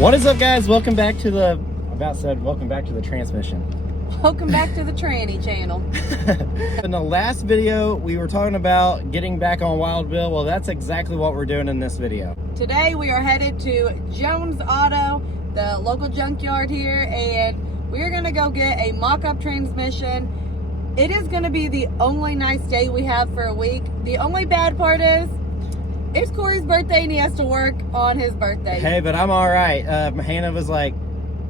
What is up, guys? Welcome back to the welcome back to the transmission. Welcome back to the tranny channel. In the last video, we were talking about getting back on Wild Bill. Well, that's exactly what we're doing in this video. Today we are headed to Jones Auto, the local junkyard here, and we're gonna go get a mock-up transmission. It is gonna be the only nice day we have for a week. The only bad part is it's Corey's birthday and he has to work on his birthday. Hey, but I'm all right. Hannah was like,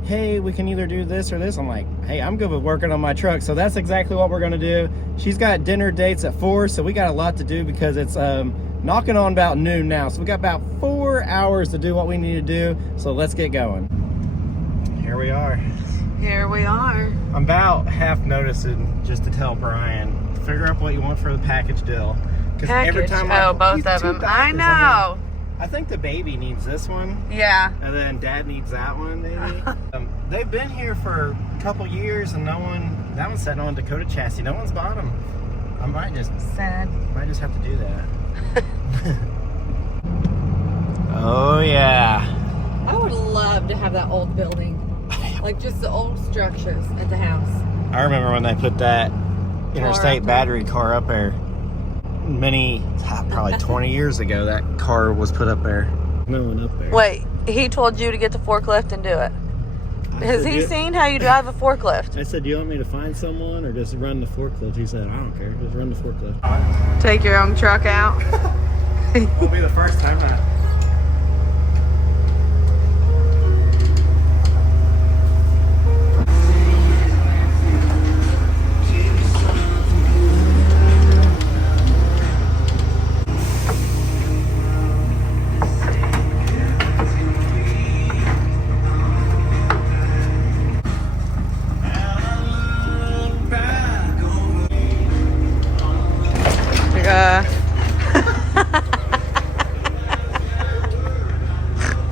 hey, we can either do this or this. I'm like, hey, I'm good with working on my truck. So that's exactly what we're going to do. She's got dinner dates at 4, so we got a lot to do because it's knocking on about noon now. So we got about 4 hours to do what we need to do. So let's get going. Here we are. Here we are. I'm about half noticing just to tell Brian, figure out what you want for the package deal. Package. Both of them. I know. I think the baby needs this one. Yeah. And then Dad needs that one, maybe. They've been here for a couple years, and that one's sitting on Dakota chassis. No one's bought them. I might just have to do that. Oh yeah. I would love to have that old building, like just the old structures at the house. I remember when they put that interstate battery car up there. Probably 20 years ago, that car was put up there. No one up there. Wait, he told you to get the forklift and do it. Has he seen how you drive a forklift? I said, do you want me to find someone or just run the forklift? He said, I don't care, just run the forklift. Take your own truck out. It'll be the first time that.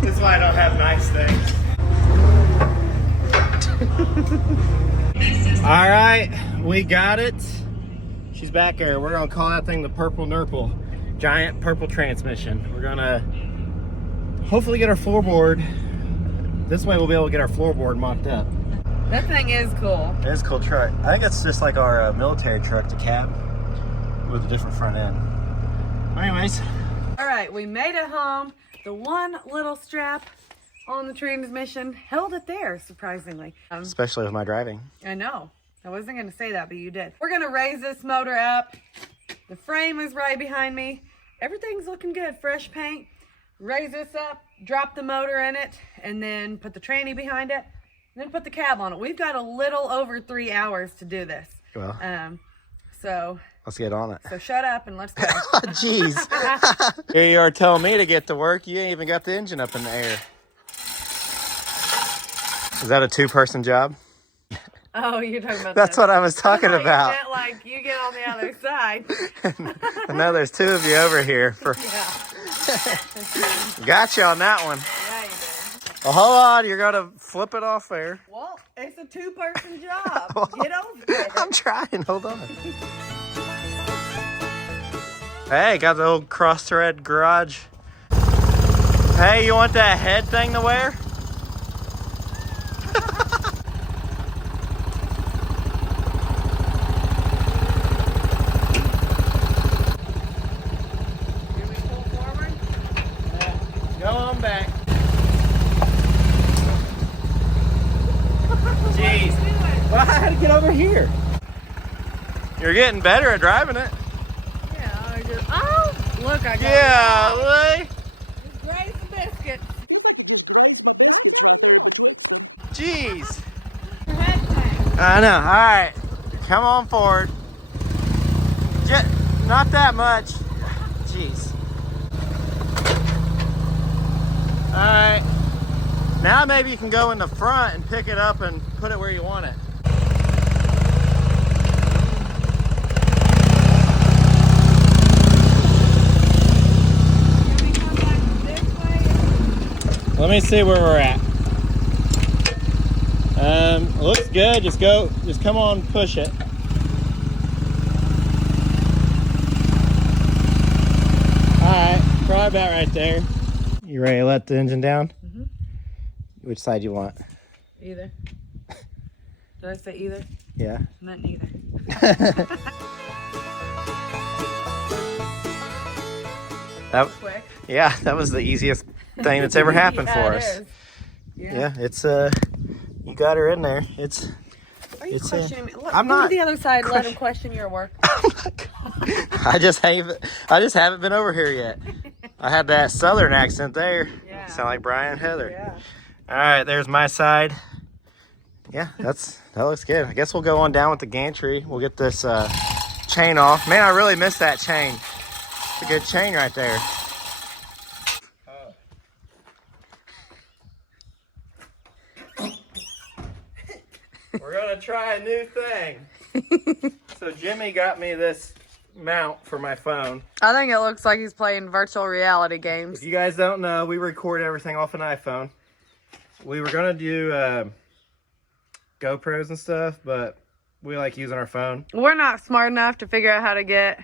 That's why I don't have nice things. All right, we got it. She's back there. We're gonna call that thing the Purple Nurple. Giant purple transmission. We're gonna hopefully get our floorboard. This way we'll be able to get our floorboard mocked up. That thing is cool. It is a cool truck. I think it's just like our military truck to cab with a different front end. Anyways. All right, we made it home. The one little strap on the transmission held it there, surprisingly. Especially with my driving. I know. I wasn't going to say that, but you did. We're going to raise this motor up. The frame is right behind me. Everything's looking good. Fresh paint. Raise this up, drop the motor in it, and then put the tranny behind it, and then put the cab on it. We've got a little over 3 hours to do this. Well, so let's get on it. So shut up and let's go. Jeez. Here you are telling me to get to work. You ain't even got the engine up in the air. Is that a 2-person job? Oh, you're talking about That's what I was talking about. You like you get on the other side. I know there's 2 of you over here. Got you on that one. Yeah, you did. Well, hold on. You're going to flip it off there. Well, it's a 2-person job. Get over it. I'm trying. Hold on. Hey, got the old cross-thread garage. Hey, you want that head thing to wear? Go on back. Jeez. Well, I had to get over here. You're getting better at driving it. Yeah, I just... Oh, look, I got Yeah, Lee. it's Grace Biscuit. Jeez. Your head thing. I know. All right. Come on forward. Not that much. Jeez. All right. Now maybe you can go in the front and pick it up and put it where you want it. Let me see where we're at. Looks good. Just come on, push it. All right, probably about right there. You ready to let the engine down? Mm-hmm. Which side you want? Either. Did I say either? Yeah. I meant neither. That, Quick. yeah, that was the easiest thing that's ever happened for it us. is. Yeah, it's you got her in there. It's Are you it's questioning me? Look, I'm go not to the other side and let him question your work. I just haven't been over here yet. I had that southern accent there. Yeah. Sound like Brian and Heather. Yeah. All right, there's my side. Yeah, that looks good. I guess we'll go on down with the gantry. We'll get this chain off. Man, I really missed that chain. It's a good chain right there. We're gonna try a new thing. So Jimmy got me this mount for my phone. I think it looks like he's playing virtual reality games. If you guys don't know, we record everything off an iPhone. We were gonna do GoPros and stuff, but we like using our phone. We're not smart enough to figure out how to get.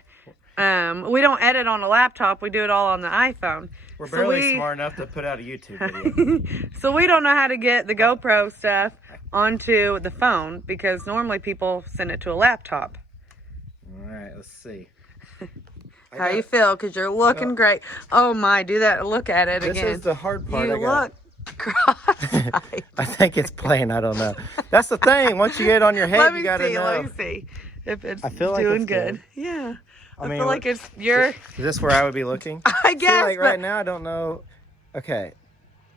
We don't edit on a laptop. We do it all on the iPhone. We're barely smart enough to put out a YouTube video. So we don't know how to get the GoPro stuff onto the phone because normally people send it to a laptop. All right, let's see. How you feel? Because you're looking great. Oh my, do that. Look at it again. This is the hard part. You look cross-eyed. I think it's playing. I don't know. That's the thing. Once you get it on your head, you gotta know. Let me see if it's I feel like doing it's good. good. Yeah. I mean, feel like it's your. Is this where I would be looking? I guess. Like right now, I don't know. Okay.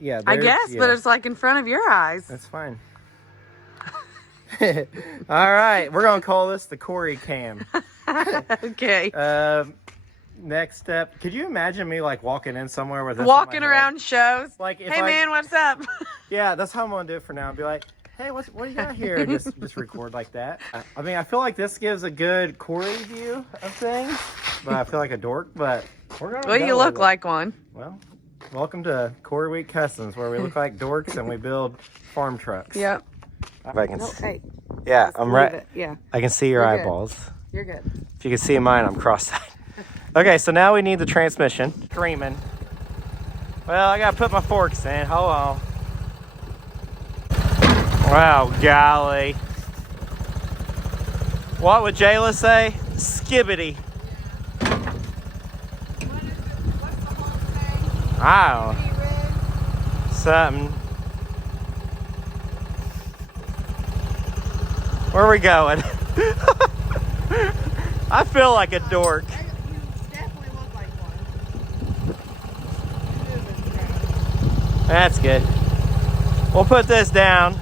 Yeah. I guess, but it's like in front of your eyes. That's fine. All right, we're gonna call this the Corey cam. Okay. Next step. Could you imagine me like walking in somewhere with this Walking on my around head? shows. Like, if hey man, what's up? Yeah, that's how I'm gonna do it for now. Be like, hey, what do you got here? Just record like that. I mean, I feel like this gives a good Corey view of things, but I feel like a dork. But we're gonna. Well, go you with look it. like one. Well, welcome to Corey Week Customs, where we look like dorks and we build farm trucks. Yep. If I can. No, hey. Yeah, I'm right. It. Yeah. I can see your You're good. eyeballs. You're good. If you can see mine, I'm cross-eyed. Okay, so now we need the transmission. Screaming. Well, I gotta put my forks in. Hold on. Wow, golly. What would Jayla say? Skibbity. I don't know. Something. Where are we going? I feel like a dork. You definitely look like one. That's good. We'll put this down.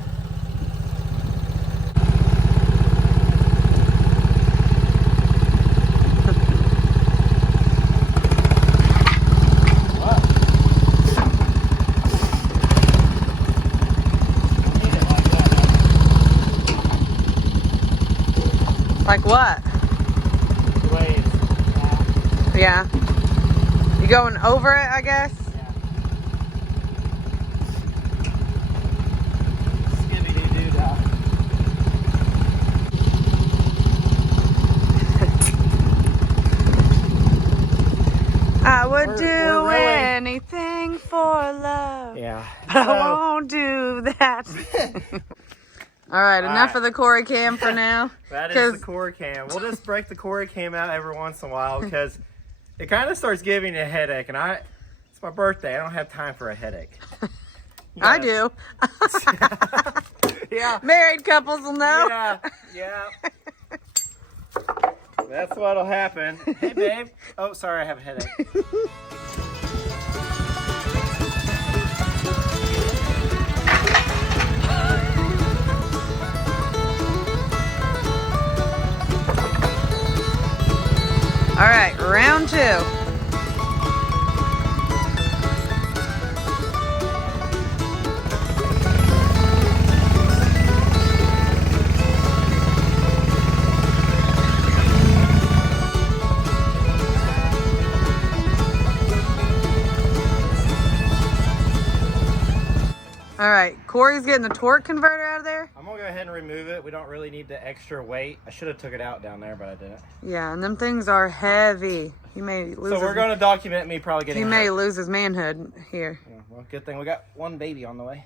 Like what? Waves. Yeah. You going over it, I guess? I would do really- anything for love. Yeah. But I won't do that. All right, enough right. of the Corey cam for now. That is 'Cause- the Corey cam. We'll just break the Corey cam out every once in a while because it kind of starts giving you a headache, and it's my birthday. I don't have time for a headache. I do. Yeah. Married couples will know. Yeah. That's what'll happen. Hey, babe. Oh, sorry, I have a headache. All right, round two. All right, Corey's getting the torque converter out of there. I'm gonna go ahead and remove it. We don't really need the extra weight. I should have took it out down there, but I didn't. Yeah, and them things are heavy. He may lose. So we're gonna document me probably getting. He may lose his manhood here. Yeah, well, good thing we got one baby on the way.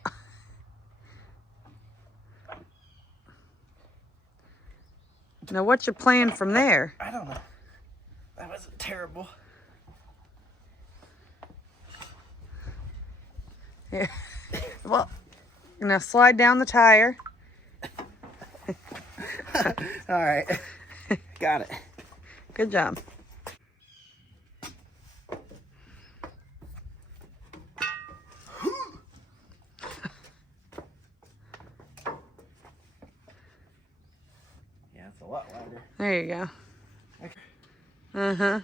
Now, what's your plan from there? I don't know. That was terrible. Yeah. Well, now slide down the tire. All right. Got it. Good job. Yeah, it's a lot wider. There you go. Okay. Uh-huh.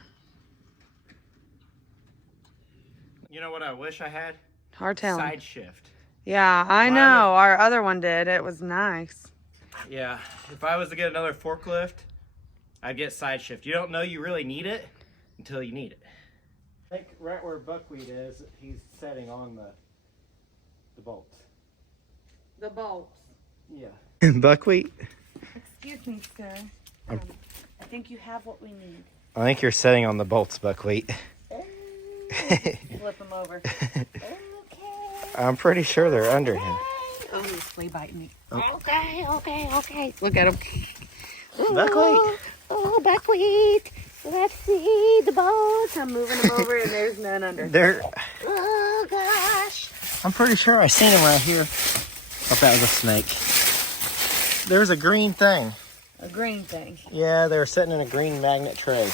You know what I wish I had? Hard telling. Side shift. Yeah, I know. Our other one did. It was nice. Yeah, if I was to get another forklift, I'd get side shift. You don't know you really need it until you need it. I think right where Buckwheat is, he's setting on the bolts. The bolts. Yeah. Buckwheat? Excuse me, sir. I think you have what we need. I think you're setting on the bolts, Buckwheat. Flip them over. Okay. I'm pretty sure they're under him. Oh, he's flea biting me. Oh. Okay. Look at him. Buckwheat. Oh, buckwheat. Let's see the bolts. I'm moving them over and there's none under. They're. Oh, gosh. I'm pretty sure I seen him right here. Oh, that was a snake. There's a green thing. A green thing. Yeah, they were sitting in a green magnet tray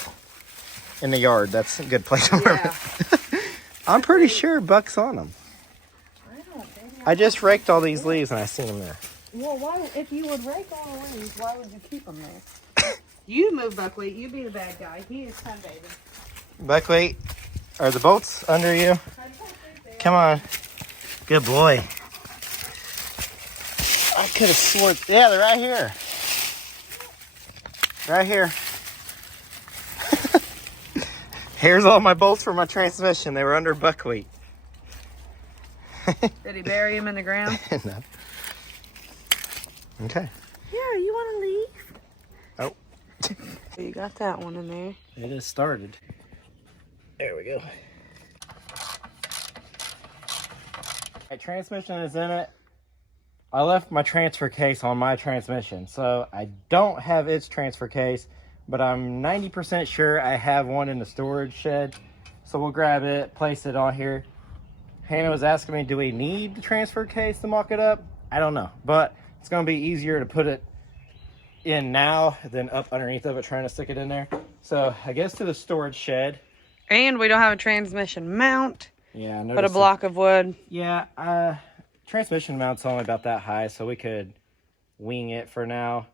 in the yard. That's a good place to Yeah. I'm pretty sure Buck's on them. I just raked all these leaves and I seen them there. Well, why? If you would rake all the leaves, why would you keep them there? You move, Buckwheat. You be the bad guy. He is sunbathing. Buckwheat, are the bolts under you? Come on. Good boy. I could have sworn. Yeah, they're right here. Right here. Here's all my bolts for my transmission. They were under Buckwheat. Did he bury him in the ground? No. Okay. Here, you want to leave? Oh. You got that one in there. It has started. There we go. My transmission is in it. I left my transfer case on my transmission, so I don't have its transfer case, but I'm 90% sure I have one in the storage shed. So we'll grab it, place it on here. Hannah was asking me, do we need the transfer case to mock it up? I don't know, but it's going to be easier to put it in now than up underneath of it trying to stick it in there. So I guess to the storage shed. And we don't have a transmission mount. Yeah, But a block of wood. Yeah, transmission mount's only about that high, so we could wing it for now,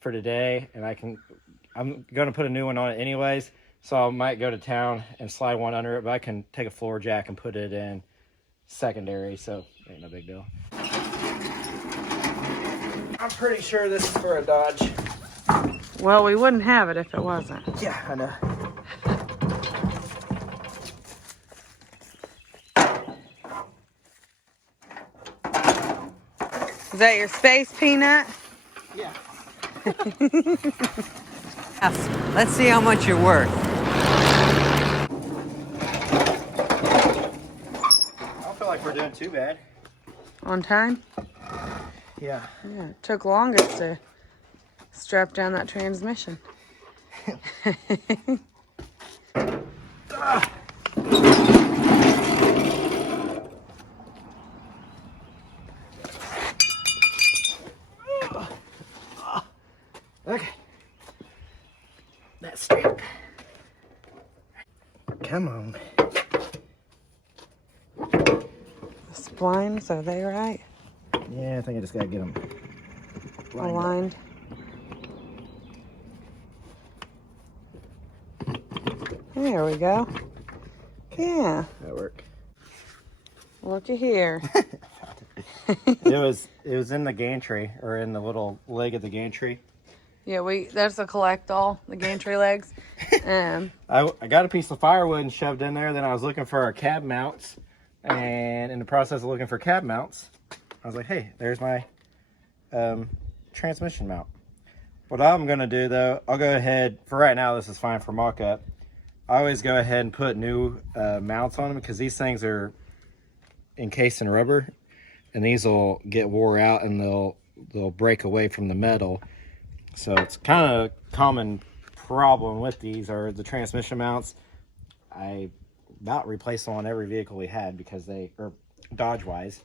for today, and I'm going to put a new one on it anyways, so I might go to town and slide one under it, but I can take a floor jack and put it in secondary, so ain't no big deal. I'm pretty sure this is for a Dodge. Well, we wouldn't have it if it wasn't. Yeah, I know. Is that your space peanut? Yeah. Let's see how much you're worth. I don't feel like we're doing too bad. On time? Yeah. Yeah, it took longest to strap down that transmission. Okay. That's straight. Come on. The splines, are they right? Yeah, I think I just gotta get them Aligned. There we go. Yeah. That work. Looky here. It was in the gantry, or in the little leg of the gantry. Yeah, that's a collect all, the gantry legs. I got a piece of firewood and shoved in there. Then I was looking for our cab mounts, and in the process of looking for cab mounts, I was like, hey, there's my transmission mount. What I'm gonna do though, I'll go ahead, for right now this is fine for mock-up. I always go ahead and put new mounts on them, because these things are encased in rubber, and these will get wore out and they'll break away from the metal. So it's kind of a common problem with these are the transmission mounts. I about replaced them on every vehicle we had because or Dodge wise,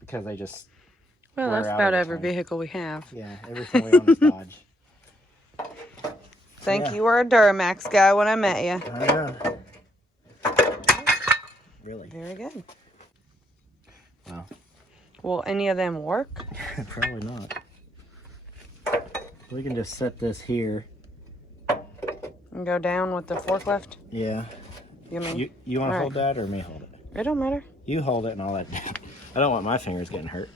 because they just Well, wear that's out about over every time. vehicle we have. Yeah, everything we own is Dodge. Think you were a Duramax guy when I met you. I know. Really? Very good. Wow. Will any of them work? Probably not. We can just set this here. And go down with the forklift? Yeah. You mean? You want to All hold that or me hold it? It don't matter. You hold it and I'll let it down. I don't want my fingers getting hurt.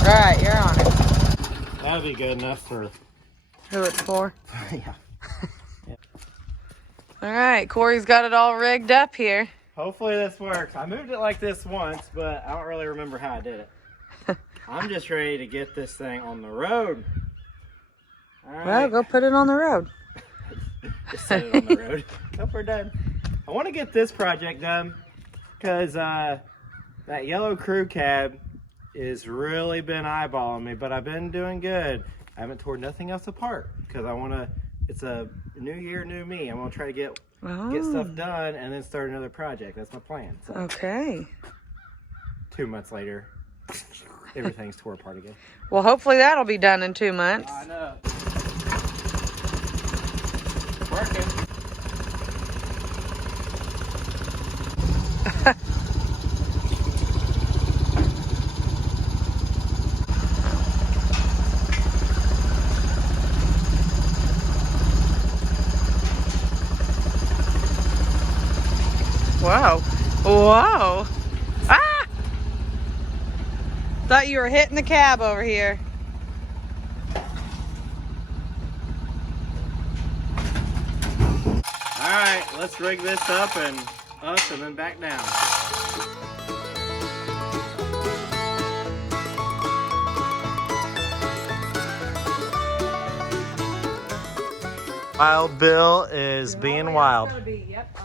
All right, you're on it. That'll be good enough for... Who it's for? Yeah. All right, Corey's got it all rigged up here. Hopefully this works. I moved it like this once, but I don't really remember how I did it. I'm just ready to get this thing on the road. All right. Well, go put it on the road. Just set it on the road. Hope we're done. I want to get this project done because that yellow crew cab has really been eyeballing me, but I've been doing good. I haven't torn nothing else apart because I want to, it's a new year, new me. I'm going to try to get stuff done and then start another project. That's my plan. So Okay. 2 months later, everything's tore apart again. Well, hopefully that'll be done in 2 months. I know. Working. Whoa. Whoa. Ah! Thought you were hitting the cab over here. All right, let's rig this up and then back down. Wild Bill is being wild. Yep,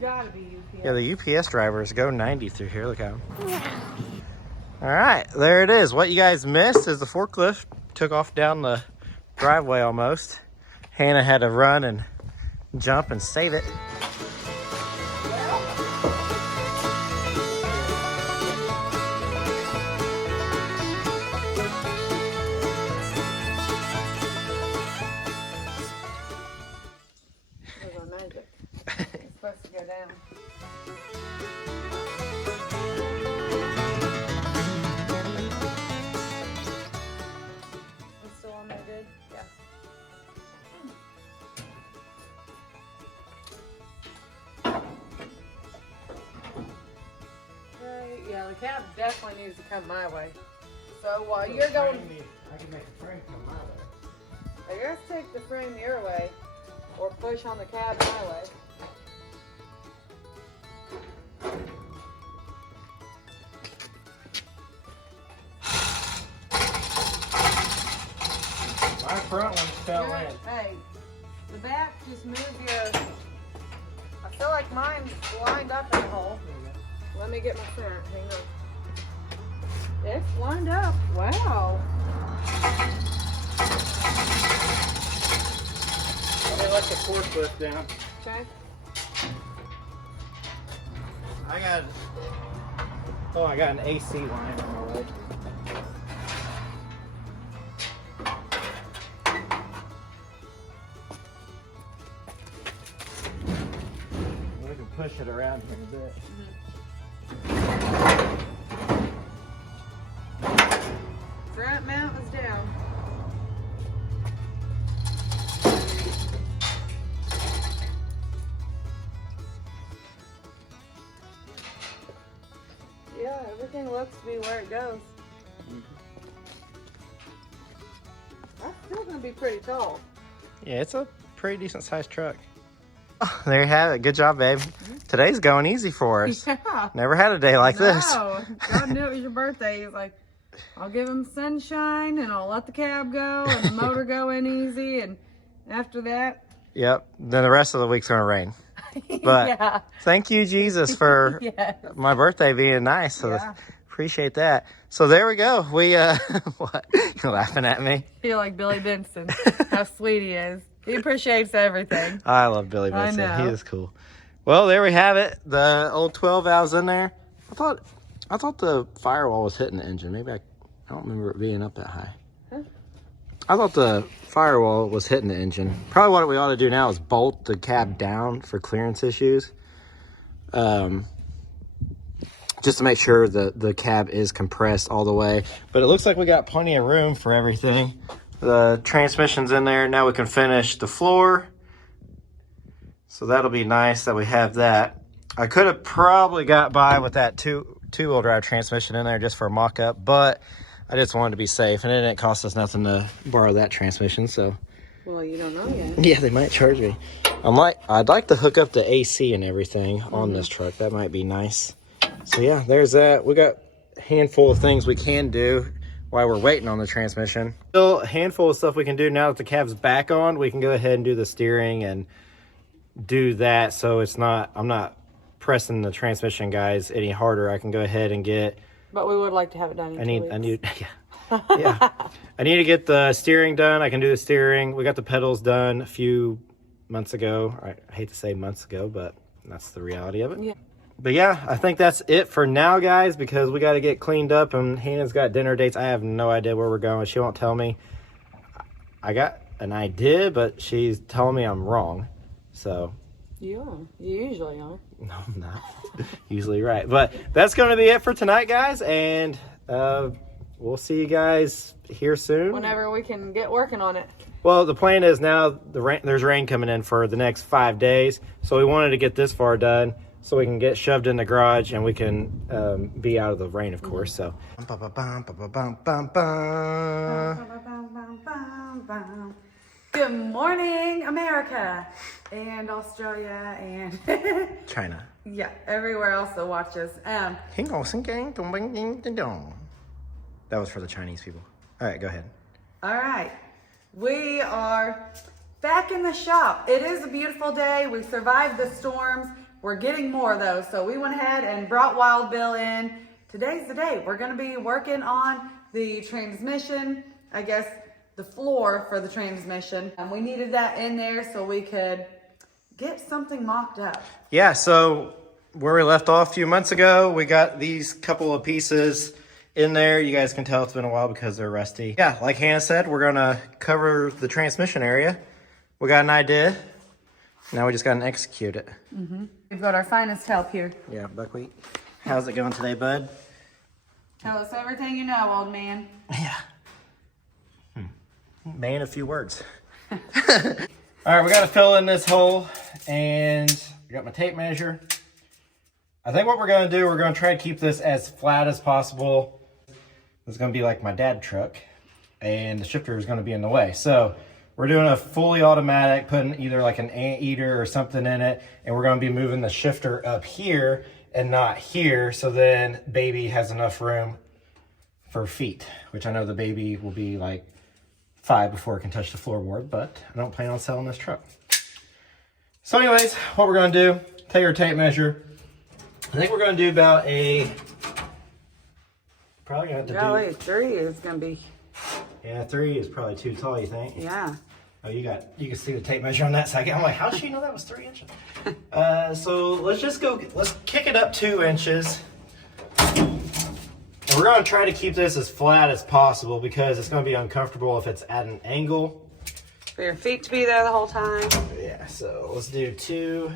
gotta be UPS. Yeah, the UPS drivers go 90 through here. Look at them. All right, there it is. What you guys missed is the forklift took off down the driveway almost. Hannah had to run and jump and save it. It's supposed to go down. It's still on there good? Yeah. Right, yeah, the cab definitely needs to come my way. So while you're going, I can make the frame come my way. I guess take the frame your way, or push on the cab my way. My front one fell in. Hey, the back, just move your, I feel like mine's lined up in the hole. Let me get my front, hang on. It's lined up, wow. Let me let the forklift down. Okay. I got an AC line on my way. We can push it around here a bit. Front mount is down. Yeah, everything looks to be where it goes. That's still gonna be pretty tall. Yeah, it's a pretty decent sized truck. Oh, there you have it. Good job, babe. Today's going easy for us. Yeah. Never had a day like this. No, God knew it was your birthday. He's like, I'll give him sunshine and I'll let the cab go and the motor go in easy. And after that, Yep. Then the rest of the week's gonna rain. But yeah. thank you, Jesus, for Yes. my birthday being nice. So Yeah. Appreciate that. So there we go. We, what? You're laughing at me? I feel like Billy Benson. How sweet he is. He appreciates everything. I love Billy Benson. I know. He is cool. Well, there we have it. The old 12 valves in there. I thought the firewall was hitting the engine. Maybe I don't remember it being up that high. Huh? I thought the firewall was hitting the engine. Probably what we ought to do now is bolt the cab down for clearance issues. Just to make sure the cab is compressed all the way. But it looks like we got plenty of room for everything. The transmission's in there. Now we can finish the floor. So that'll be nice that we have that. I could have probably got by with that two-wheel drive transmission in there just for a mock-up, but I just wanted to be safe, and it didn't cost us nothing to borrow that transmission, so. Well, you don't know yet. Yeah, they might charge me. I'd like to hook up the AC and everything on this truck. That might be nice. So yeah, there's that. We got a handful of things we can do while we're waiting on the transmission. Still a handful of stuff we can do now that the cab's back on. We can go ahead and do the steering and do that, so I'm not pressing the transmission guys any harder. I can go ahead and get. But we would like to have it done in 2 weeks. Yeah. I need to get the steering done. I can do the steering. We got the pedals done a few months ago. I hate to say months ago, but that's the reality of it. Yeah. But yeah, I think that's it for now, guys, because we got to get cleaned up, and Hannah's got dinner dates. I have no idea where we're going. She won't tell me. I got an idea, but she's telling me I'm wrong. So. You are. You usually are. No, I'm not. Usually right. But that's going to be it for tonight, guys, and we'll see you guys here soon. Whenever we can get working on it. Well, the plan is now there's rain coming in for the next 5 days, so we wanted to get this far done so we can get shoved in the garage and we can be out of the rain, of course. So. Good morning, America, and Australia, and China. Yeah, everywhere else that watches. That was for the Chinese people. All right, go ahead. All right, we are back in the shop. It is a beautiful day. We survived the storms. We're getting more though, so we went ahead and brought Wild Bill in. Today's the day. We're going to be working on the transmission, I guess the floor for the transmission. And we needed that in there so we could get something mocked up. Yeah, so where we left off a few months ago, we got these couple of pieces in there. You guys can tell it's been a while because they're rusty. Yeah, like Hannah said, we're gonna cover the transmission area. We got an idea. Now we just gotta execute it. Mm-hmm. We've got our finest help here. Yeah, Buckwheat. How's it going today, bud? Tell us everything you know, old man. Yeah. Man, a few words. All right, we got to fill in this hole, and I got my tape measure. I think what we're going to do, we're going to try to keep this as flat as possible. This is going to be like my dad truck, and the shifter is going to be in the way. So we're doing a fully automatic, putting either like an anteater or something in it, and we're going to be moving the shifter up here and not here, so then baby has enough room for feet, which I know the baby will be like 5 before it can touch the floorboard, but I don't plan on selling this truck. So anyways, what we're going to do, take our tape measure. I think we're going to do about probably going to have to do. 3 is going to be. Yeah, 3 is probably too tall, you think? Yeah. Oh, you can see the tape measure on that second. I'm like, how does she know that was 3 inches? So let's kick it up 2 inches. And we're going to try to keep this as flat as possible because it's going to be uncomfortable if it's at an angle. For your feet to be there the whole time. Yeah, so let's do 2.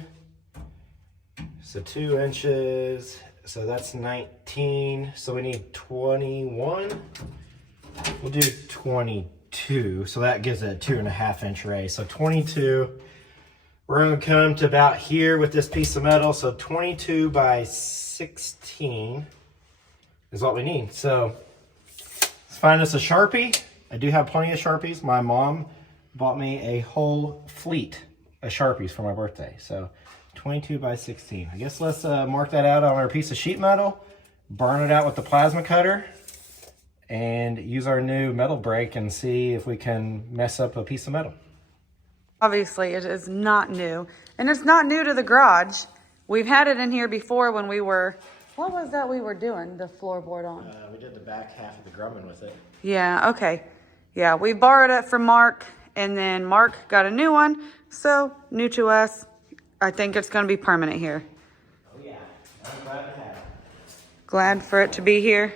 So 2 inches. So that's 19. So we need 21. We'll do 22. So that gives it a 2.5 inch raise. So 22. We're going to come to about here with this piece of metal. So 22 by 16. Is what we need. So let's find us a Sharpie. I do have plenty of Sharpies. My mom bought me a whole fleet of Sharpies for my birthday. So 22 by 16. I guess let's mark that out on our piece of sheet metal, burn it out with the plasma cutter, and use our new metal brake and see if we can mess up a piece of metal. Obviously, it is not new. And it's not new to the garage. We've had it in here before when we were What was that we were doing the floorboard on? We did the back half of the Grumman with it. Yeah, okay. Yeah, we borrowed it from Mark, and then Mark got a new one. So, new to us. I think it's going to be permanent here. Oh yeah, I'm glad to have it. Glad for it to be here.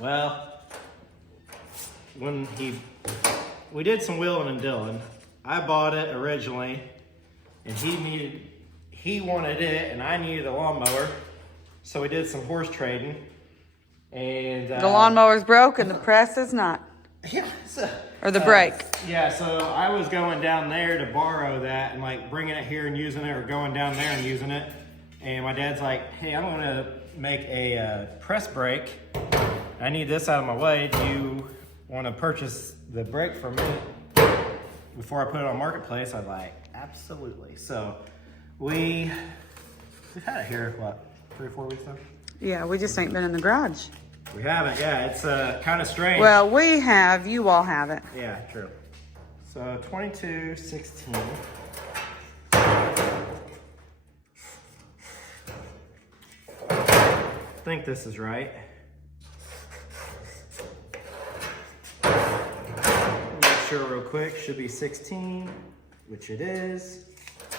Well, when we did some wheeling and dealing. I bought it originally, and he wanted it, and I needed a lawnmower. So we did some horse trading, and The lawnmower's broke and the press is not. yeah, so, Or the brake. yeah. So I was going down there to borrow that and like bringing it here and using it, or going down there and using it. And my dad's like, "Hey, I'm gonna make a press brake. I need this out of my way. Do you want to purchase the brake from me before I put it on Marketplace?" I was like, "Absolutely." So we've had it here, what, 3 or 4 weeks now? Yeah, we just ain't been in the garage. We haven't, yeah. It's kind of strange. Well, we have. You all haven't. Yeah, true. So 2216. I think this is right. Make sure real quick. Should be 16, which it is.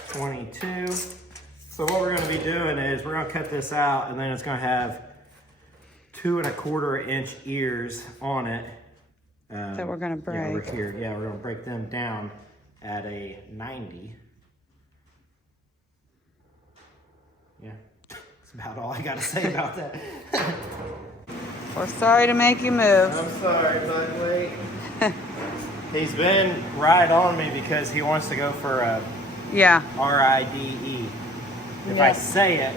22. So what we're going to be doing is we're going to cut this out, and then it's going to have 2 1/4 inch ears on it. That we're gonna break. Yeah, over here. Yeah, we're gonna break them down at a 90. Yeah, that's about all I gotta say about that. We're sorry to make you move. I'm sorry, but wait. He's been right on me because he wants to go for a Yeah, RIDE. If Yeah. I say it,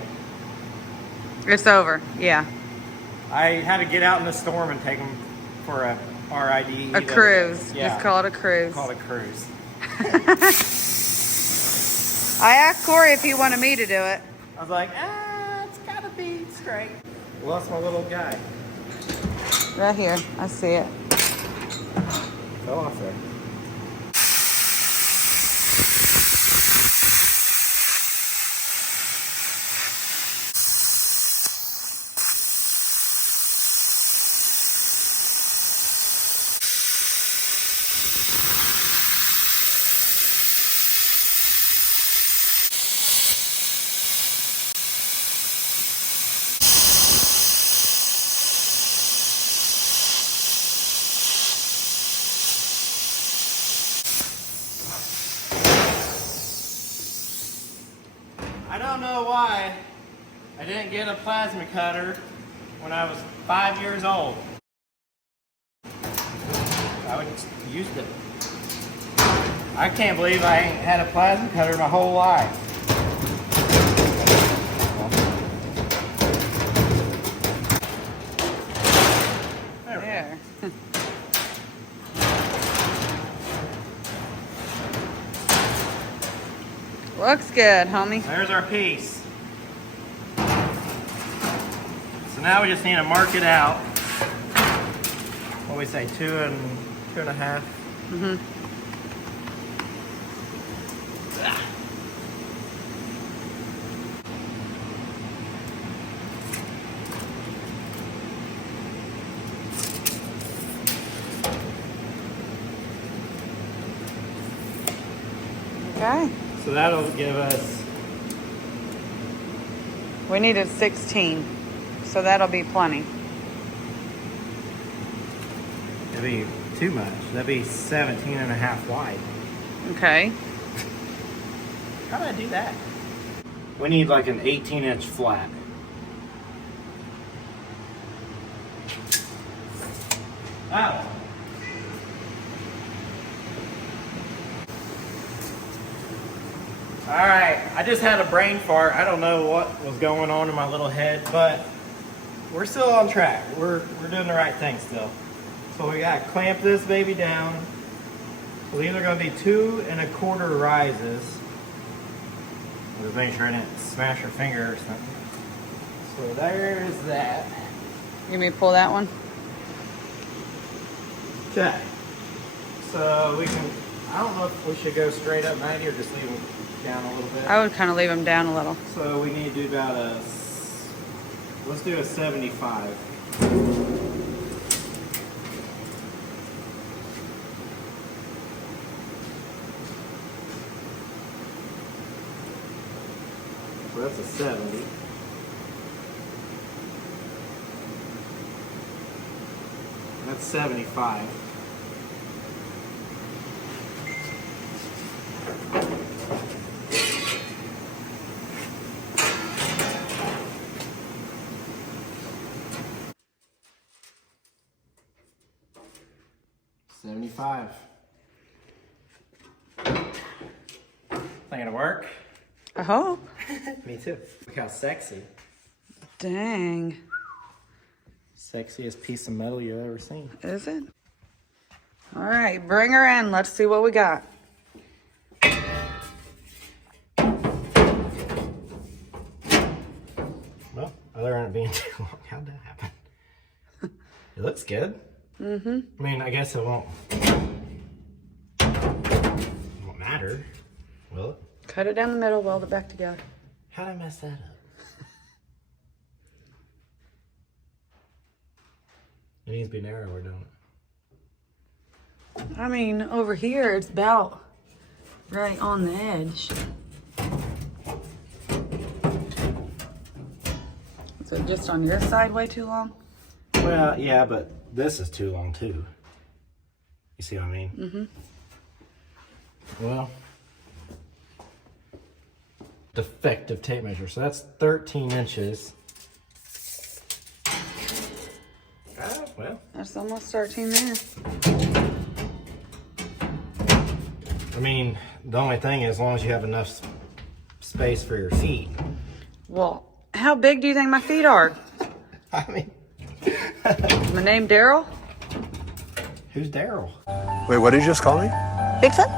it's over. Yeah, I had to get out in the storm and take him for a RIDE. a cruise. Yeah. Just call it a cruise. Call it a cruise. I asked Corey if he wanted me to do it. I was like, it's gotta be straight. Well, that's my little guy. Right here. I see it. Fell off there. I don't know why I didn't get a plasma cutter when I was 5 years old. I would used it. I can't believe I ain't had a plasma cutter my whole life. There. Looks good, homie. There's our piece. So now we just need to mark it out. What do we say, 2 1/2? Mm-hmm. Okay. So that'll give us, We needed 16, so that'll be plenty. that'd be too much. That'd be 17.5 wide. Okay. How did I do that? We need like an 18-inch flat. Ow. All right, I just had a brain fart. I don't know what was going on in my little head, but we're still on track. We're doing the right thing still. So we got to clamp this baby down. So these are going to be 2 1/4 rises. Just make sure I didn't smash her finger or something. So there's that. You want me to pull that one? Okay. So we can, I don't know if we should go straight up 90 or just leave them down a little bit. I would kind of leave them down a little. So we need to do about a Let's do a 75. So that's a 70. That's 75. $75. Think it'll work? I hope. Me too. Look how sexy. Dang. Sexiest piece of metal you've ever seen. Is it? All right, bring her in. Let's see what we got. Well, other than it being too long, how'd that happen? It looks good. Mm-hmm. I mean, I guess it won't matter, will it? Cut it down the middle, weld it back together. How'd I mess that up? It needs to be narrower, don't it? I mean, over here, it's about right on the edge. Is it just on your side way too long? Well, yeah, but this is too long, too. You see what I mean? Mm-hmm. Well, defective tape measure. So that's 13 inches. Ah, well. That's almost 13 there. I mean, the only thing is, as long as you have enough space for your feet. Well, how big do you think my feet are? I mean, Is my name Daryl? who's Daryl? Wait, what did you just call me? Bigfoot?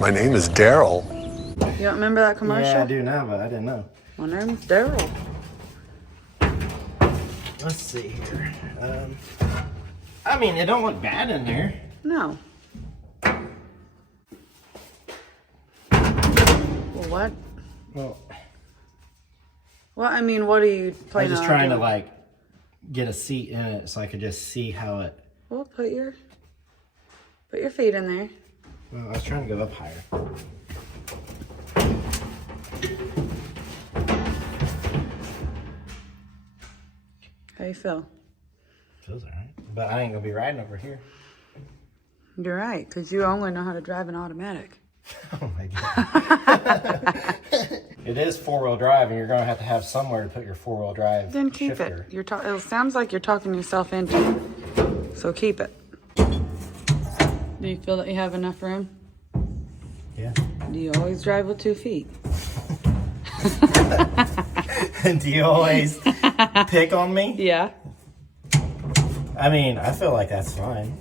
My name is Daryl. You don't remember that commercial? Yeah, I do now, but I didn't know. My name's Daryl. Let's see here. I mean, it don't look bad in there. No. Well, what? Well, Well, I mean, what are you I was planning just on trying to doing? like get a seat in it so I could just see how it. Well, put your feet in there. Well, I was trying to go up higher. How you feel? Feels alright, but I ain't gonna be riding over here. You're right, because you only know how to drive an automatic. Oh my god. It is 4-wheel drive, and you're gonna have to have somewhere to put your 4-wheel drive. Then keep shifter. it. It sounds like you're talking yourself into it. So keep it. Do you feel that you have enough room? Yeah. Do you always drive with 2 feet? Do you always pick on me? Yeah. I mean, I feel like that's fine.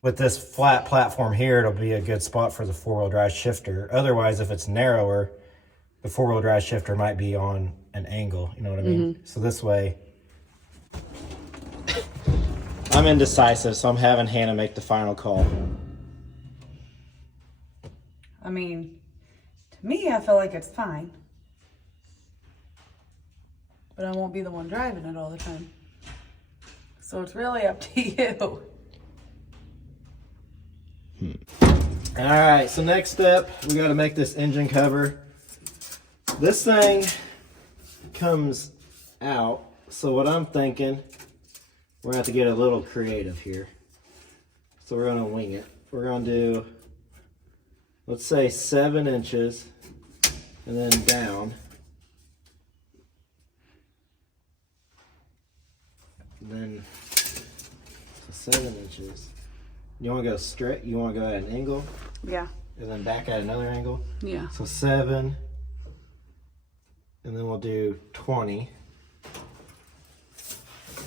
With this flat platform here, it'll be a good spot for the 4-wheel drive shifter. Otherwise, if it's narrower, the 4-wheel drive shifter might be on an angle. You know what I mean? So this way, I'm indecisive, so I'm having Hannah make the final call. I mean, to me, I feel like it's fine. But I won't be the one driving it all the time. So it's really up to you. All right, so next step, we got to make this engine cover. This thing comes out, so what I'm thinking, we're gonna have to get a little creative here. So we're gonna wing it. We're gonna do, let's say 7 inches, and then down. And then so 7 inches. You want to go straight? You want to go at an angle? Yeah. And then back at another angle? Yeah. So 7. And then we'll do 20.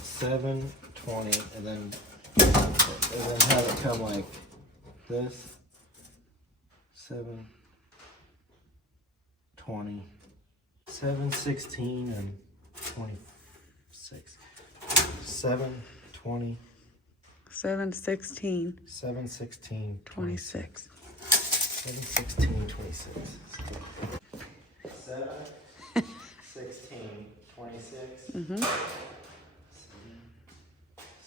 7, 20, and then have it come like this. 7, 20, 7, 16, and 26. 7, 20, 7, 16, 7, 16, 26. 7, 16, 26. 7, 16, 26. Mm-hmm.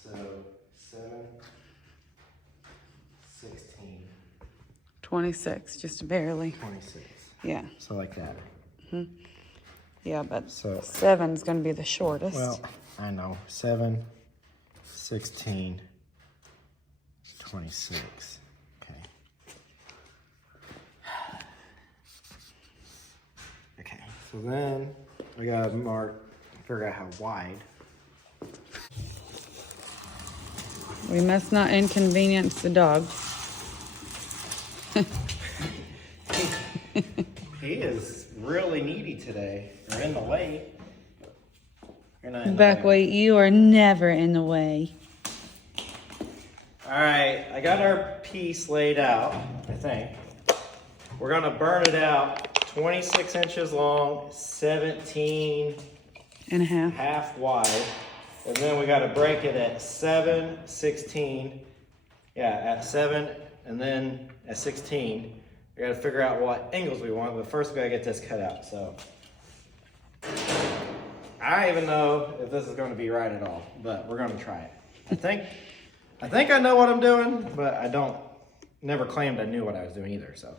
So 7, 16, 26, just barely. 26. Yeah. So like that. Yeah, but So 7's going to be the shortest. well, I know. 7, 16, 26. Okay. Okay. So then we gotta figure out how wide. We must not inconvenience the dog. He is really needy today. Or in the way. You're not in the Back way, you are never in the way. Alright, I got our piece laid out, I think. We're gonna burn it out 26 inches long, 17 And a half. half wide. And then we gotta break it at 7, 16. Yeah, at 7 and then at 16. We gotta figure out what angles we want, but first we gotta get this cut out, so. I don't even know if this is gonna be right at all, but we're gonna try it. I think I know what I'm doing, but I never claimed I knew what I was doing either, so.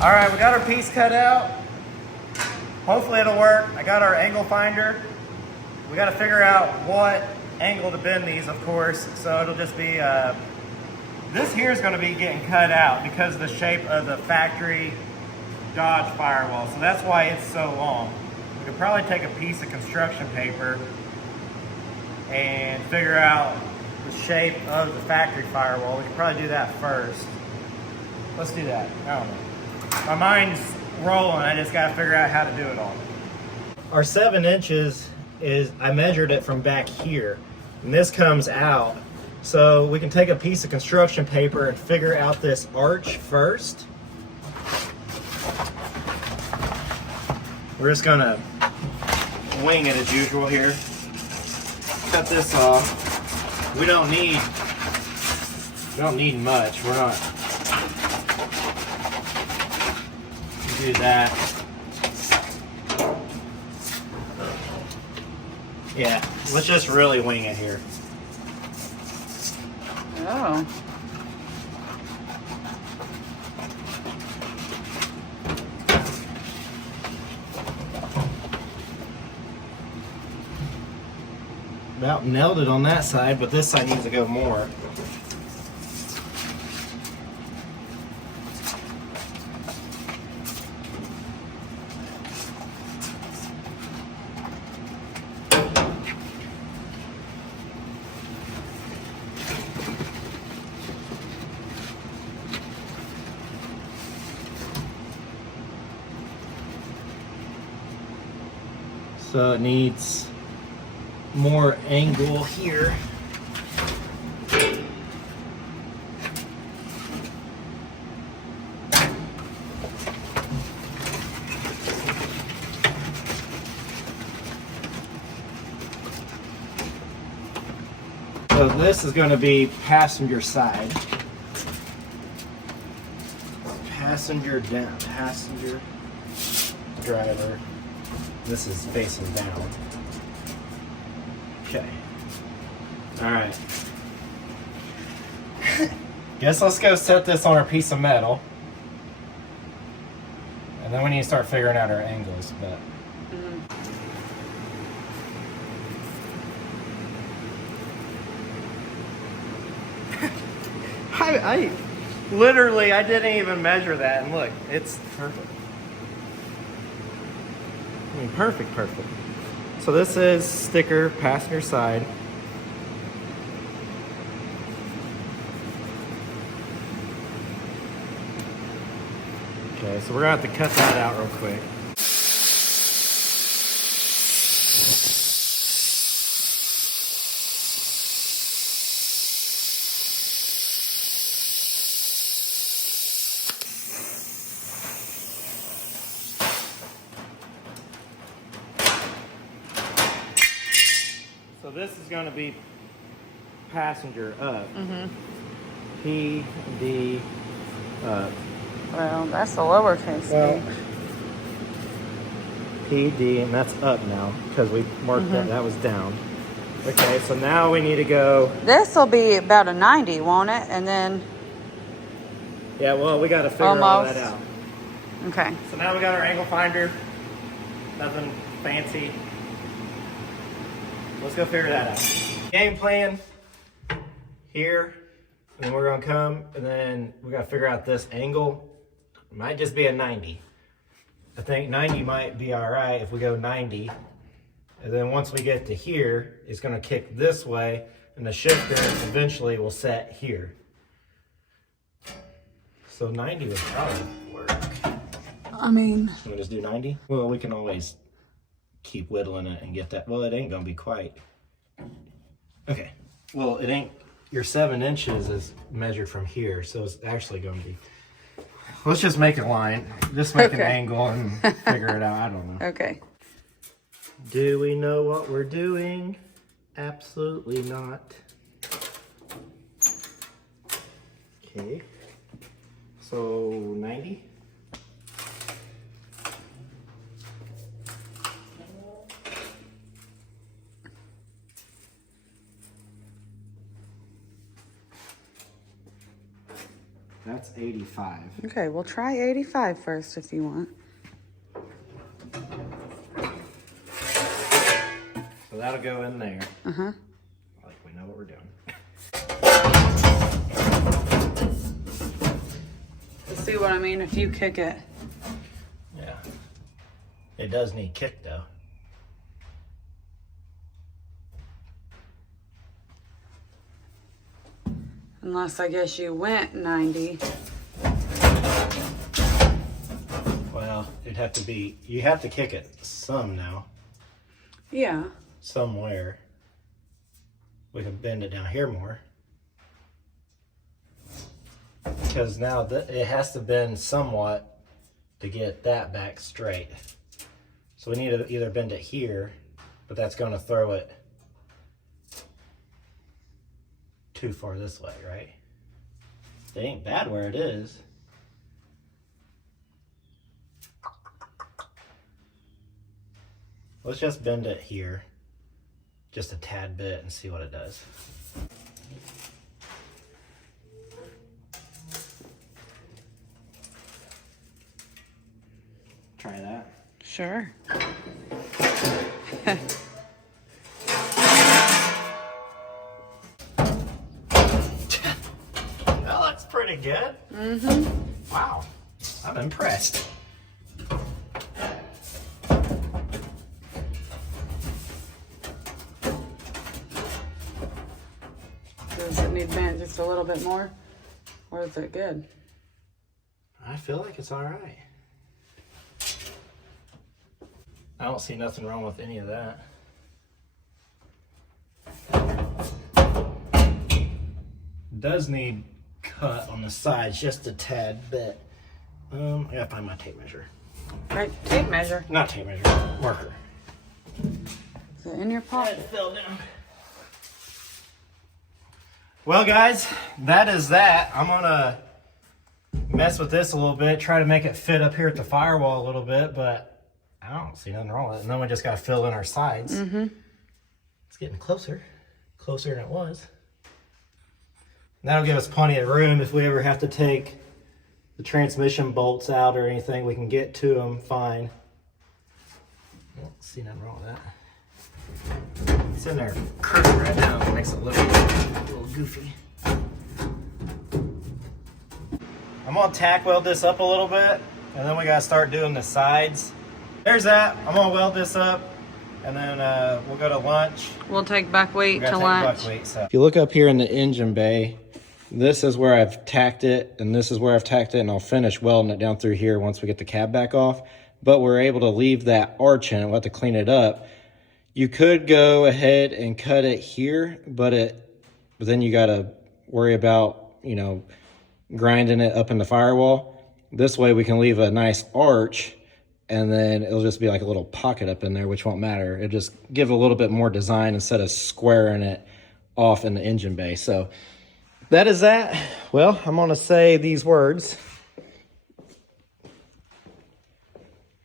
All right, we got our piece cut out. Hopefully it'll work. I got our angle finder. We got to figure out what angle to bend these, of course. So it'll just be, this here is going to be getting cut out because of the shape of the factory Dodge firewall. So that's why it's so long. We could probably take a piece of construction paper and figure out the shape of the factory firewall. We could probably do that first. Let's do that. I don't know. My mind's rolling. I just got to figure out how to do it all. Our 7 inches is, I measured it from back here, and this comes out. So we can take a piece of construction paper and figure out this arch first. We're just gonna wing it as usual here. Cut this off. We don't need much. We're not. Do that. Yeah, let's just really wing it here. Oh. About nailed it on that side, but this side needs to go more. So it needs more angle here. So this is going to be passenger side. Passenger down, passenger, driver. This is facing down. Okay. All right. Guess let's go set this on our piece of metal. And then we need to start figuring out our angles, but. I literally, I didn't even measure that, and look, it's perfect. I mean, perfect. So this is sticker, passenger side. Okay, so we're gonna have to cut that out real quick. So this is going to be passenger up. P, D, up. Well, that's the lowercase Well, P, D, and that's up now because we marked that. That was down. Okay, so now we need to go. This will be about a 90, won't it? And then, Yeah, well, we got to figure all Almost. that out. okay. So now we got our angle finder. Nothing fancy. Let's go figure that out. Game plan here, and then we're gonna come, and then we gotta figure out this angle. It might just be a 90. I think 90 might be all right if we go 90. And then once we get to here, it's gonna kick this way, and the shifter eventually will set here. So 90 would probably work. I mean, Can we just do 90? Well, we can always keep whittling it and get that. Well, it ain't gonna be quite. Okay. Well, it ain't. Your 7 inches is measured from here, so it's actually gonna be. Let's just make a line. Just make an Okay. angle and figure it out. I don't know. okay. Do we know what we're doing? Absolutely not. Okay. So 90. That's 85. Okay, we'll try 85 first if you want. So that'll go in there. Uh-huh. Like we know what we're doing. See what I mean? If you kick it. Yeah. It does need kick though. Unless I guess you went 90. Well, it'd have to be, you have to kick it some now. Yeah. Somewhere. We can bend it down here more. Because now it has to bend somewhat to get that back straight. So we need to either bend it here, but that's going to throw it too far this way, right? It ain't bad where it is. Let's just bend it here, just a tad bit, and see what it does. Try that. Sure. Well, that's pretty good. Mm-hmm. Wow, I'm impressed. Does it need bent just a little bit more? Or is it good? I feel like it's all right. I don't see nothing wrong with any of that. Does need cut on the sides just a tad bit. I gotta find my tape measure. Right, tape measure. Not tape measure, marker. Is it in your pocket? Fell down. Well, guys, that is that. I'm gonna mess with this a little bit, try to make it fit up here at the firewall a little bit, but I don't see nothing wrong with it. And then we just gotta fill in our sides. Mm-hmm. It's getting closer than it was. That'll give us plenty of room if we ever have to take the transmission bolts out or anything. We can get to them fine. I don't see nothing wrong with that. It's in there crooked right now. It makes it look a little goofy. I'm gonna tack weld this up a little bit, and then we gotta start doing the sides. There's that. I'm gonna weld this up, and then we'll go to lunch. We'll take buckwheat to lunch. So. If you look up here in the engine bay, this is where I've tacked it, and this is where I've tacked it, and I'll finish welding it down through here once we get the cab back off. But we're able to leave that arch in it. We'll have to clean it up. You could go ahead and cut it here, but then you gotta worry about, you know, grinding it up in the firewall. This way we can leave a nice arch, and then it'll just be like a little pocket up in there, which won't matter. It'll just give a little bit more design instead of squaring it off in the engine bay. So that is that. Well, I'm gonna say these words.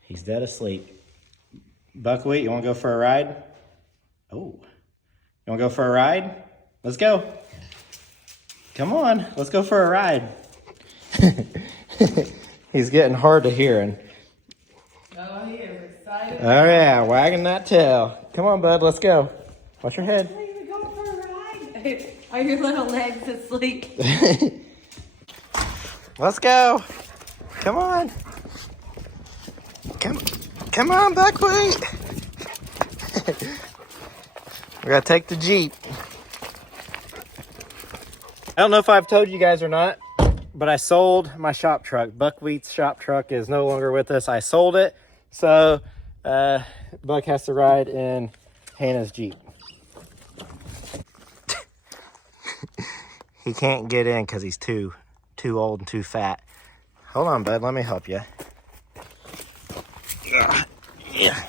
He's dead asleep. Buckwheat, you wanna go for a ride? Oh, you wanna go for a ride? Let's go. Come on, let's go for a ride. He's getting hard of hearing. Oh, he is excited. Oh yeah, wagging that tail. Come on, bud, let's go. Watch your head. Are you going for a ride? Are your little legs asleep? Let's go. Come on. Come on, Buckwheat. We gotta take the Jeep. I don't know if I've told you guys or not, but I sold my shop truck. Buckwheat's shop truck is no longer with us. I sold it, so Buck has to ride in Hannah's Jeep. He can't get in because he's too old and too fat. Hold on, bud. Let me help you. Yeah.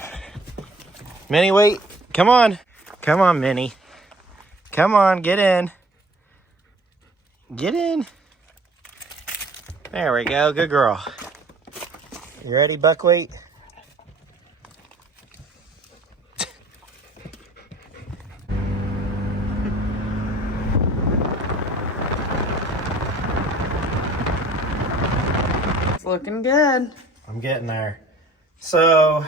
Minnie, wait. Come on. Come on, Minnie. Come on, get in. Get in. There we go. Good girl. You ready, Buckwheat? It's looking good. I'm getting there. So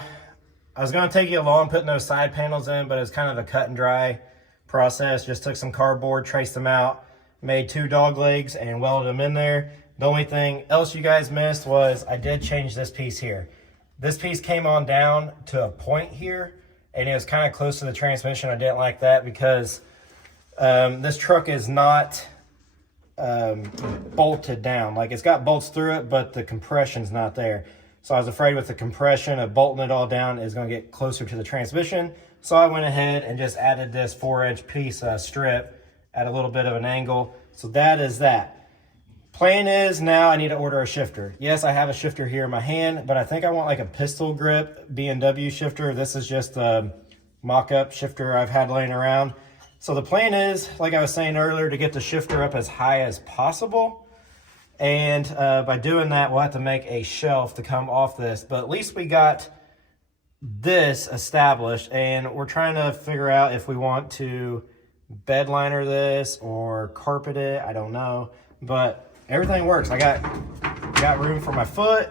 I was going to take you along putting those side panels in, but it's kind of a cut and dry process. Just took some cardboard, traced them out, made 2 dog legs and welded them in there. The only thing else you guys missed was I did change this piece here. This piece came on down to a point here, and it was kind of close to the transmission. I didn't like that because this truck is not bolted down. Like, it's got bolts through it, but the compression's not there. So I was afraid with the compression of bolting it all down is going to get closer to the transmission. So I went ahead and just added this 4-inch piece strip at a little bit of an angle. So that is that. Plan is now I need to order a shifter. Yes, I have a shifter here in my hand, but I think I want like a pistol grip B&W shifter. This is just a mock-up shifter I've had laying around. So the plan is, like I was saying earlier, to get the shifter up as high as possible. And by doing that, we'll have to make a shelf to come off this. But at least we got this established, and we're trying to figure out if we want to bed liner this or carpet it. I don't know, but everything works. I got room for my foot.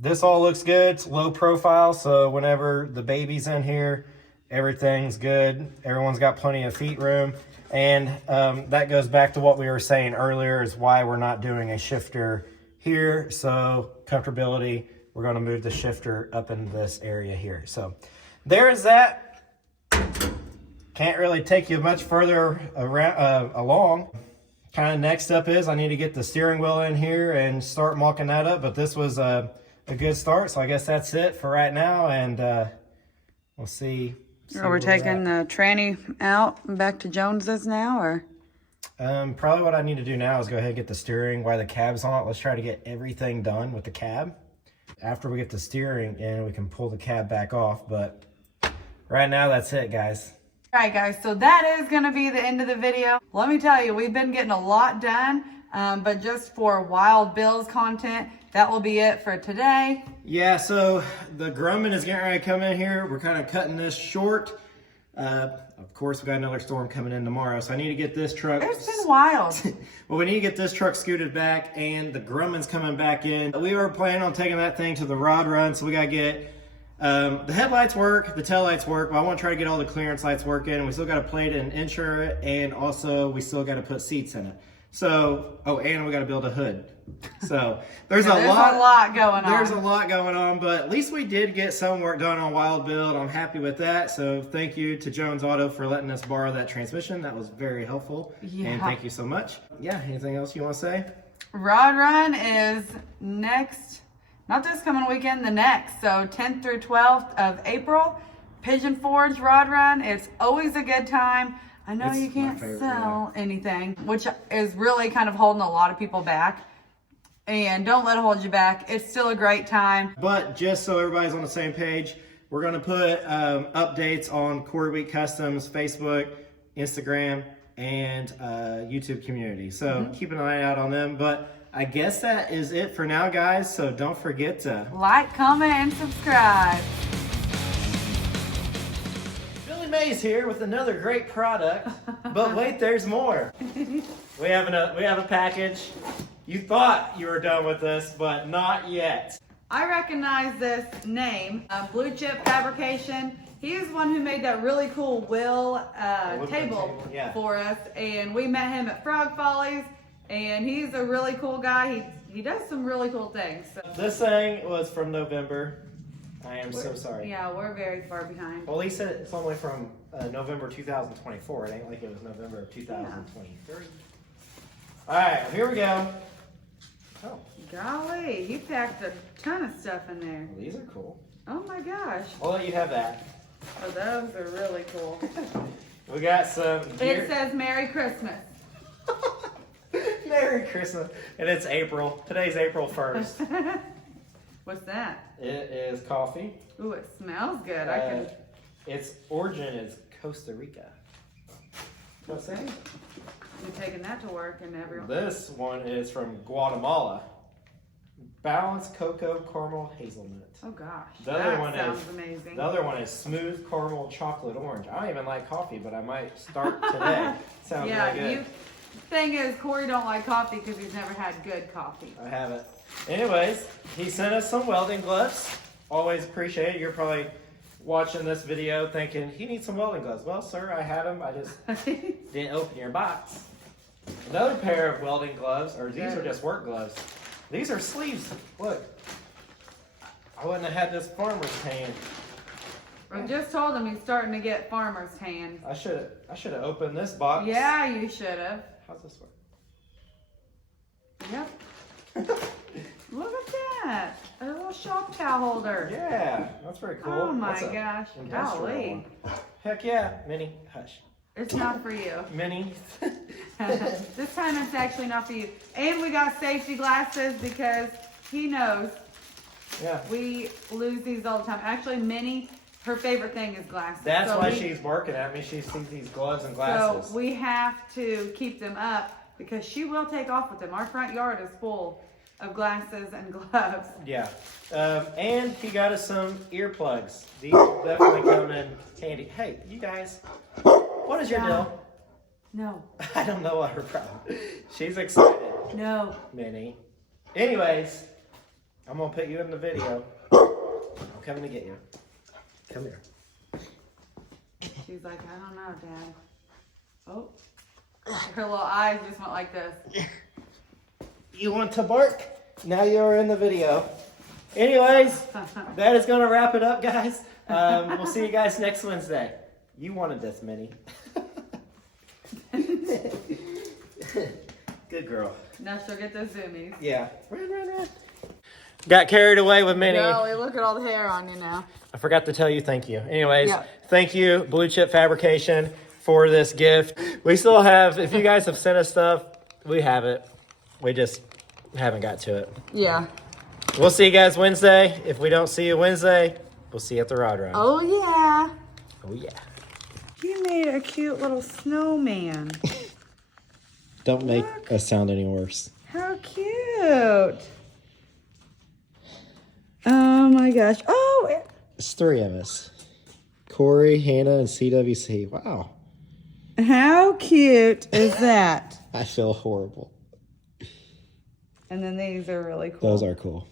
This all looks good. It's low profile, so whenever the baby's in here, everything's good. Everyone's got plenty of feet room. And that goes back to what we were saying earlier, is why we're not doing a shifter here. So comfortability, we're going to move the shifter up in this area here. So there's that. Can't really take you much further around, along. Kind of next up is I need to get the steering wheel in here and start mocking that up. But this was a good start. So I guess that's it for right now. And we'll see. Are we taking the tranny out and back to Jones's now, or? Probably what I need to do now is go ahead and get the steering while the cab's on it. Let's try to get everything done with the cab. After we get the steering in, we can pull the cab back off. But right now, that's it, guys. All right, guys, so that is going to be the end of the video. Let me tell you, we've been getting a lot done, but just for Wild Bill's content, that will be it for today. Yeah, so the Grumman is getting ready to come in here. We're kind of cutting this short. Of course, we got another storm coming in tomorrow, so I need to get this truck. It's been wild. Well, we need to get this truck scooted back, and the Grumman's coming back in. We were planning on taking that thing to the rod run, so we got to get the headlights work, the tail lights work, but I want to try to get all the clearance lights working. We still got to plate it and insure it, and also we still got to put seats in it. So, oh, and we got to build a hood. So there's Yeah, a there's lot going on. There's a lot going on, but at least we did get some work done on Wild Build. I'm happy with that. So thank you to Jones Auto for letting us borrow that transmission. That was very helpful. Yeah. And thank you so much. Yeah, anything else you want to say? Rod Run is next, not this coming weekend, the next. So 10th through 12th of April, Pigeon Forge Rod Run. It's always a good time. I know It's you my can't favorite, sell anything, which is really kind of holding a lot of people back. And don't let it hold you back. It's still a great time. But just so everybody's on the same page, we're going to put updates on Quarry Week Customs, Facebook, Instagram, and YouTube community. So keep an eye out on them. But I guess that is it for now, guys. So don't forget to Like, comment, and subscribe. Billy Mays here with another great product. But wait, there's more. We have a package. You thought you were done with this, but not yet. I recognize this name, Blue Chip Fabrication. He is one who made that really cool wheel table yeah. for us, and we met him at Frog Follies, and he's a really cool guy. He does some really cool things. So. This thing was from November. I am so sorry. Yeah, we're very far behind. Well, he said it's only from November 2024. It ain't like it was November of 2023. All right, here we go. Oh, Golly, you packed a ton of stuff in there. well, these are cool. Oh my gosh. I'll let you have that. Oh, those are really cool. We got some gear. It says Merry Christmas. Merry Christmas. And it's April. Today's April 1st. What's that? It is coffee. Ooh, it smells good. I can. Its origin is Costa Rica. What's that? You're taking that to work and everyone. This one is from Guatemala. Balanced cocoa caramel hazelnut. Oh gosh, The other that one sounds is amazing. The other one is smooth caramel chocolate orange. I don't even like coffee, but I might start today. Sounds yeah, really good. Thing is, Corey don't like coffee because he's never had good coffee. I have it. Anyways, he sent us some welding gloves. Always appreciate it. You're probably watching this video thinking, he needs some welding gloves. Well, sir, I had them. I just didn't open your box. Another pair of welding gloves, or these are just work gloves. These are sleeves. Look. I wouldn't have had this farmer's tan. I just told him he's starting to get farmer's tan. I should have opened this box. Yeah, you should have. How's this work? Yep. Look at that. A little shop towel holder. Yeah, that's very cool. Oh my That's a gosh. industrial Golly. one. Heck yeah, Minnie. Hush. It's not for you. Minnie. This time it's actually not for you. And we got safety glasses because he knows Yeah. we lose these all the time. Actually, Minnie, her favorite thing is glasses. That's So why we- she's working at me. She sees these gloves and So glasses. we have to keep them up because she will take off with them. Our front yard is full of glasses and gloves. Yeah. And he got us some earplugs. These definitely come in handy. Hey, you guys, what is your deal? No, I don't know what her problem. She's excited, no. Minnie. Anyways, I'm gonna put you in the video. I'm coming to get you. Come here. She's like, I don't know, Dad. Oh, her little eyes just went like this. You want to bark? Now you're in the video. Anyways, that is gonna wrap it up, guys. We'll see you guys next Wednesday. You wanted this, Minnie. Good girl. Now she'll get those zoomies. Yeah. Run. Got carried away with Minnie. Golly, look at all the hair on you now. I forgot to tell you thank you. Anyways, Yeah. Thank you, Blue Chip Fabrication, for this gift. We still have, if you guys have sent us stuff, we have it. We just haven't got to it. Yeah. We'll see you guys Wednesday. If we don't see you Wednesday, we'll see you at the Rod Run. Oh, yeah. Oh yeah. You made a cute little snowman. Don't make us sound any worse. How cute. Oh, my gosh. Oh, It's three of us. Corey, Hannah, and CWC. Wow. how cute is that? I feel horrible. And then these are really cool. Those are cool.